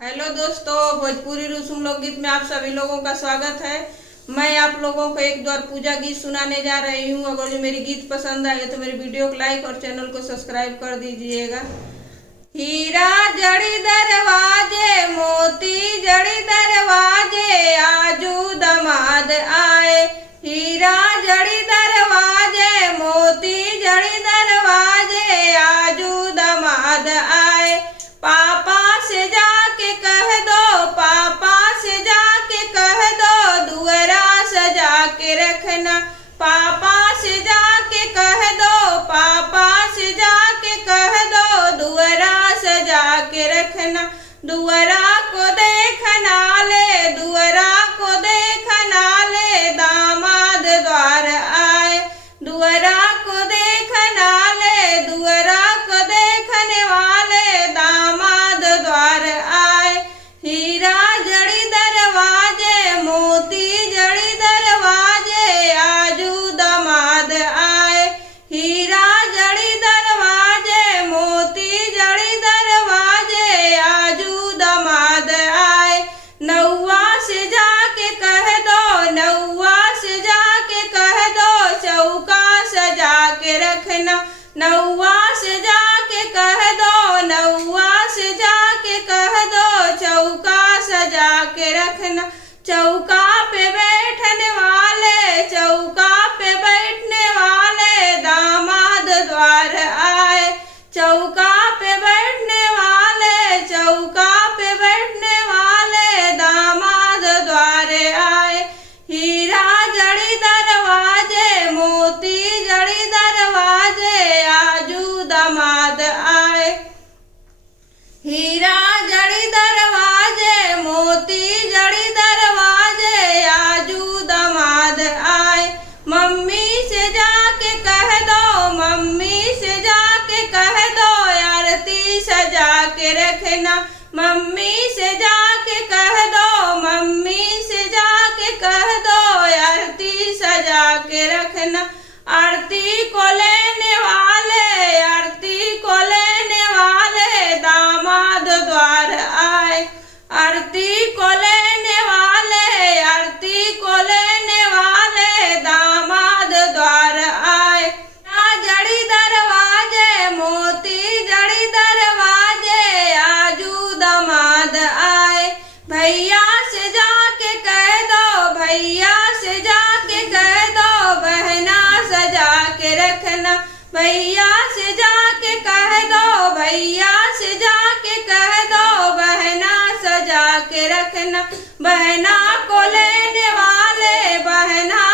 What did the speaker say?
हेलो दोस्तों, भोजपुरी रसूम लोकगीत में आप सभी लोगों का स्वागत है। मैं आप लोगों को एक द्वार पूजा गीत सुनाने जा रही हूँ। अगर जो मेरी गीत पसंद आए तो मेरी वीडियो को लाइक और चैनल को सब्सक्राइब कर दीजिएगा। हीरा जड़ी दरवाजे, मोती जड़ी दरवाजे, आजू दमाद आए। हीरा जड़ी दरवाजे, मोती जड़ी दरवाजे, आजू दमाद आए। पापा से जाके कह दो, पापा से जाके कह दो, दुअरा सजा के रखना। पापा से जाके कह दो, पापा से जाके कह दो, दुअरा सजा के रखना। दुअरा को देखना ले, दुअरा को देखना ले, दामाद द्वार आए। दुअरा को देखना ले, दुअरा को देखने वाले, दामाद द्वार आए। हीरा जड़ी दरवाजे, मोती जड़ी दरवाजे, आजू दामाद आए। हीरा जड़ी दरवाजे, मोती जड़ी दरवाजे, आजू दामाद आए। नौवा से जाके कह दो, नौवा से जाके कह दो, चौका सजा के रखना। नौवा से जाके कह दो, नौवा से जाके कह दो, चौका सजा के रखना। चौका पे बैठने वाले, चौका पे बैठने वाले, दामाद द्वार आए। चौका पे बैठने वाले, चौका पे बैठने वाले, दामाद द्वार आए। हीरा जड़ी दरवाजे, मोती जड़ी दरवाजे, आजू दामाद आए। हीरा जड़ी दरवाजे, मोती जड़ी दरवाजे, आजू दामाद आए। मम्मी से जाके कह दो, मम्मी से जाके कह दो, आरती सजा के रखना। मम्मी से जाके कह दो, मम्मी से जाके कह दो, आरती सजा के रखना। आरती को लेने वाले, आरती को लेने वाले, दामाद द्वार आए। आरती को लेने वाले, आरती को लेने वाले, दामाद द्वार आए। जड़ी दरवाजे, मोती जड़ी दरवाजे, आजू दामाद आए। भैया से जाके कह दो, भैया से जाके कह दो, बहना सजा के रखना। भैया से जाके कह दो, भैया से जाके कह दो, बहना सजा के रखना। बहना को लेने वाले, बहना